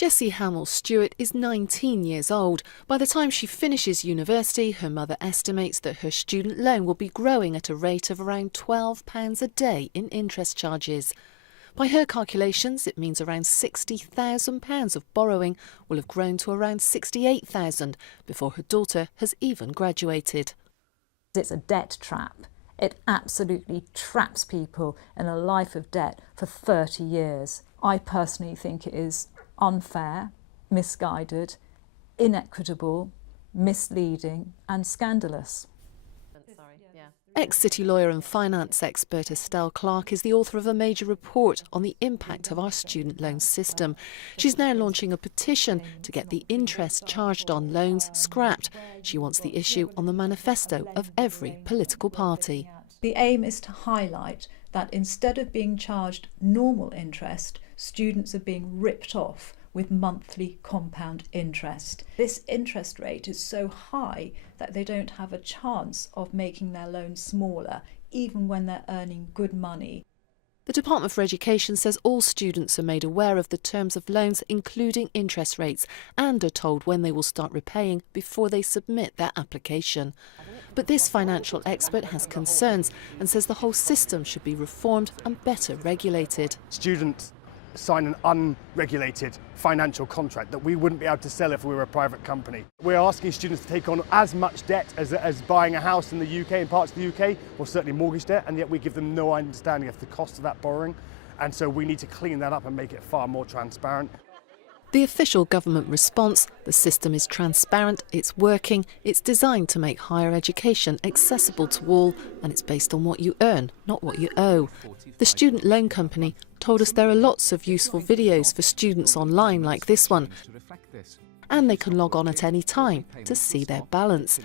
Jessie Hamill-Stewart is 19 years old. By the time she finishes university, her mother estimates that her student loan will be growing at a rate of around £12 a day in interest charges. By her calculations, it means around £60,000 of borrowing will have grown to around £68,000 before her daughter has even graduated. It's a debt trap. It absolutely traps people in a life of debt for 30 years. I personally think it is unfair, misguided, inequitable, misleading and scandalous. Ex-City lawyer and finance expert Estelle Clark is the author of a major report on the impact of our student loan system. She's now launching a petition to get the interest charged on loans scrapped. She wants the issue on the manifesto of every political party. The aim is to highlight that instead of being charged normal interest, students are being ripped off with monthly compound interest. This interest rate is so high that they don't have a chance of making their loan smaller, even when they're earning good money. The Department for Education says all students are made aware of the terms of loans, including interest rates, and are told when they will start repaying before they submit their application. But this financial expert has concerns and says the whole system should be reformed and better regulated. Students sign an unregulated financial contract that we wouldn't be able to sell if we were a private company. We're asking students to take on as much debt as buying a house in the UK, in parts of the UK, or certainly mortgage debt, and yet we give them no understanding of the cost of that borrowing. And so we need to clean that up and make it far more transparent. The official government response: the system is transparent, it's working, it's designed to make higher education accessible to all, and it's based on what you earn, not what you owe. The student loan company told us there are lots of useful videos for students online like this one, and they can log on at any time to see their balance.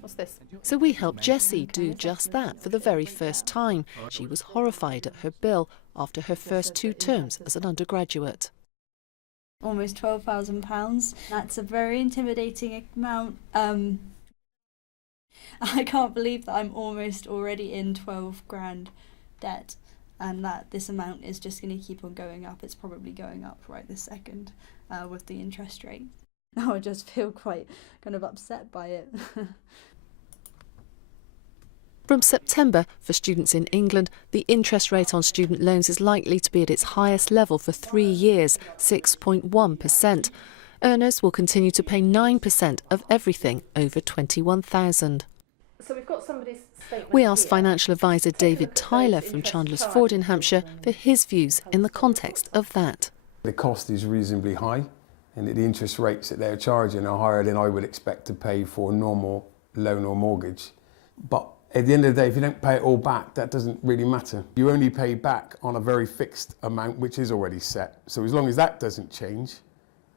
What's this? So we helped Jessie do just that for the very first time. She was horrified at her bill after her first 2 terms as an undergraduate. Almost £12,000. That's a very intimidating amount. I can't believe that I'm almost already in 12 grand debt, and that this amount is just going to keep on going up. It's probably going up right this second with the interest rate. Now I just feel quite kind of upset by it. From September, for students in England, the interest rate on student loans is likely to be at its highest level for 3 years, 6.1%. Earners will continue to pay 9% of everything over £21,000. So we've got somebody's statement. We asked financial advisor David Tyler from Chandler's Ford in Hampshire for his views in the context of that. The cost is reasonably high, and the interest rates that they're charging are higher than I would expect to pay for a normal loan or mortgage. But at the end of the day, if you don't pay it all back, that doesn't really matter. You only pay back on a very fixed amount, which is already set. So as long as that doesn't change,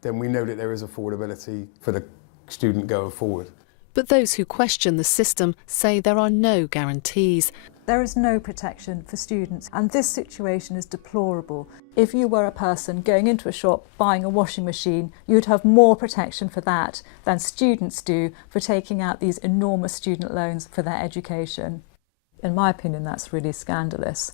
then we know that there is affordability for the student going forward. But those who question the system say there are no guarantees. There is no protection for students, and this situation is deplorable. If you were a person going into a shop buying a washing machine, you'd have more protection for that than students do for taking out these enormous student loans for their education. In my opinion, that's really scandalous.